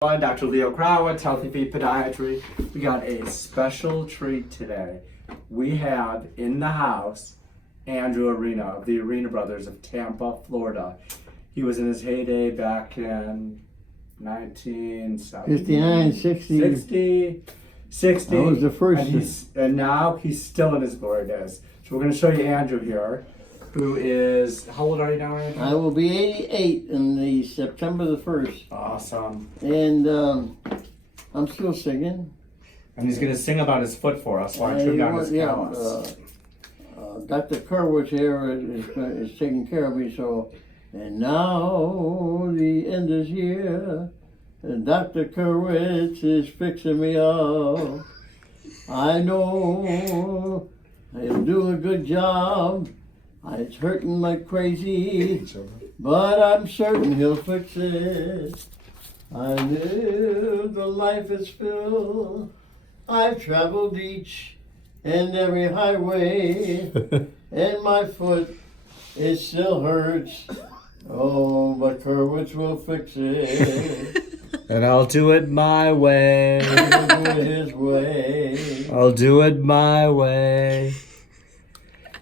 Dr. Leo Krawetz, Healthy Feet Podiatry. We got a special treat today. We have in the house Andrew Arena of the Arena Brothers of Tampa, Florida. He was in his heyday back in 59, 60. 60. I was the first. And now he's still in his glory days. So we're going to show you Andrew here, who is, how old are you now, Andrew? I will be 88 in the September the 1st. Awesome. And I'm still singing. And he's going to sing about his foot for us while I trim down his callus. Dr. Krawetz here is taking care of me, so. And now the end is here, and Dr. Krawetz is fixing me up. I know he'll do a good job. It's hurting like crazy, but I'm certain he'll fix it. I live the life it's filled. I've traveled each and every highway, and my foot, it still hurts. Oh, but Krawetz will fix it. And I'll do it my way. He'll do it his way. I'll do it my way.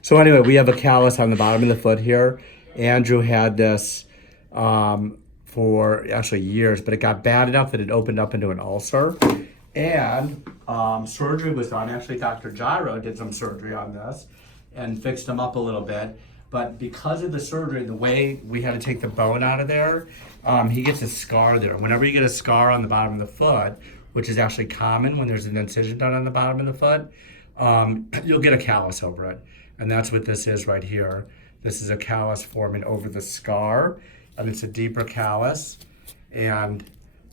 So anyway, we have a callus on the bottom of the foot here. Andrew had this for actually years, but it got bad enough that it opened up into an ulcer. And surgery was done. Actually, Dr. Gyro did some surgery on this and fixed him up a little bit. But because of the surgery, the way we had to take the bone out of there, he gets a scar there. Whenever you get a scar on the bottom of the foot, which is actually common when there's an incision done on the bottom of the foot, you'll get a callus over it. And that's what this is right here. This is a callus forming over the scar, and it's a deeper callus. And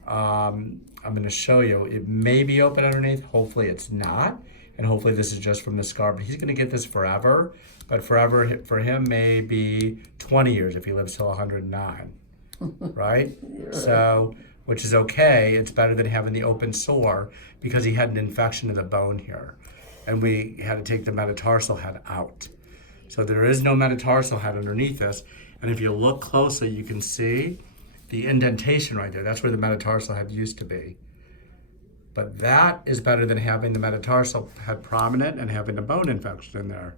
I'm going to show you. It may be open underneath. Hopefully it's not. And hopefully this is just from the scar. But he's going to get this forever. But forever for him may be 20 years if he lives till 109. Right? So, which is okay. It's better than having the open sore because he had an infection of the bone here. And we had to take the metatarsal head out. So there is no metatarsal head underneath this. And if you look closely, you can see the indentation right there. That's where the metatarsal head used to be. But that is better than having the metatarsal head prominent and having a bone infection in there.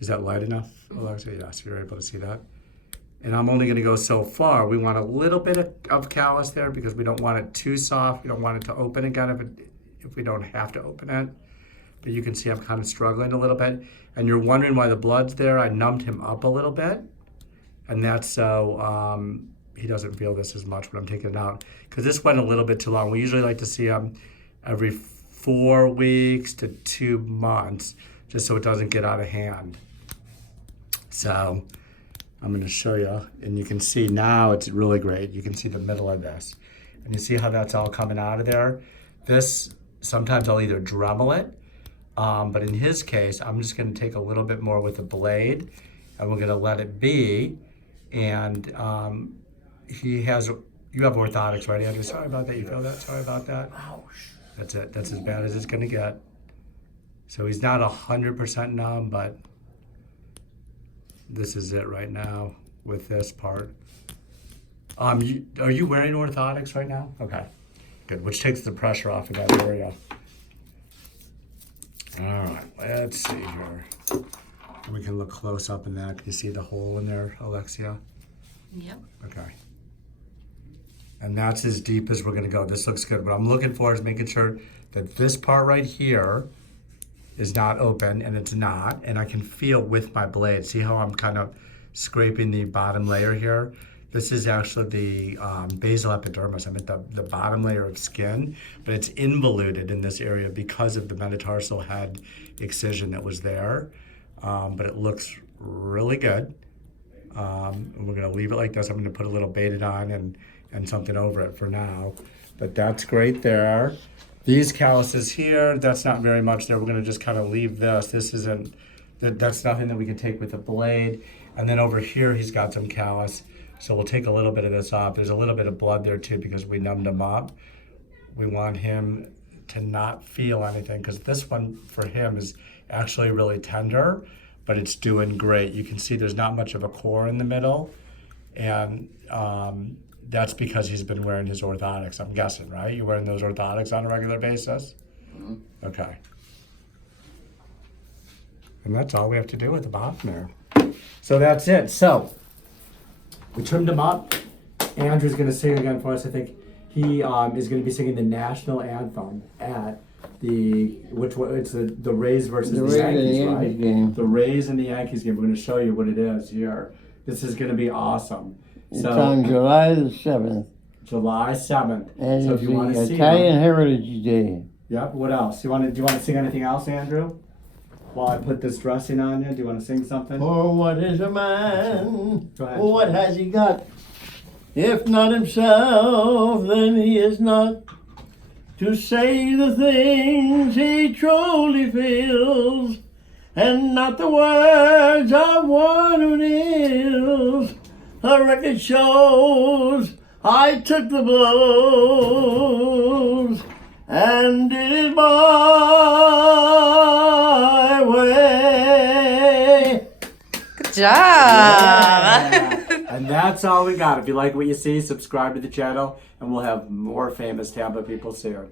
Is that light enough, Alexa? Yes, you're able to see that. And I'm only going to go so far. We want a little bit of callus there because we don't want it too soft. We don't want it to open again if we don't have to open it. But you can see I'm kind of struggling a little bit. And you're wondering why the blood's there. I numbed him up a little bit. And that's so he doesn't feel this as much when I'm taking it out. Because this went a little bit too long. We usually like to see him every 4 weeks to 2 months, just so it doesn't get out of hand. So I'm going to show you. And you can see now it's really great. You can see the middle of this. And you see how that's all coming out of there? This, sometimes I'll either Dremel it, but in his case, I'm just going to take a little bit more with a blade, and we're going to let it be. And you have orthotics, right, Andrew? Sorry about that. You feel that? Sorry about that. Ouch. That's it. That's as bad as it's going to get. So he's not 100% numb, but this is it right now with this part. Are you wearing orthotics right now? Okay, good. Which takes the pressure off of that area. All right, let's see here. We can look close up in that. Can you see the hole in there, Alexia? Yep. Okay. And that's as deep as we're going to go. This looks good. What I'm looking for is making sure that this part right here is not open, and it's not. And I can feel with my blade. See how I'm kind of scraping the bottom layer here? This is actually the basal epidermis. I'm at the bottom layer of skin, but it's involuted in this area because of the metatarsal head excision that was there. But it looks really good. And we're gonna leave it like this. I'm gonna put a little Betadine and something over it for now. But that's great there. These calluses here, that's not very much there. We're gonna just kind of leave this. That's nothing that we can take with a blade. And then over here, he's got some callus. So we'll take a little bit of this off. There's a little bit of blood there too because we numbed him up. We want him to not feel anything because this one for him is actually really tender, but it's doing great. You can see there's not much of a core in the middle. And that's because he's been wearing his orthotics, I'm guessing, right? You're wearing those orthotics on a regular basis? Mhm. Okay. And that's all we have to do with the bottom there. So that's it. So we trimmed him up. Andrew's going to sing again for us. I think he is going to be singing the National Anthem at it's the Rays versus the Rays and Yankees, the right? Yankees game. The Rays and the Yankees game. We're going to show you what it is here. This is going to be awesome. It's on July the 7th. July 7th. And So it's if you want the to see Italian him, Heritage Day. yep. What else? Do you want to sing anything else, Andrew? While I put this dressing on you, do you want to sing something? For what is a man? Go ahead. What has he got? If not himself, then he is not. To say the things he truly feels, and not the words of one who kneels. The record shows I took the blows and did it my way. Good job. And that's all we got. If you like what you see, subscribe to the channel, and we'll have more famous Tampa people soon.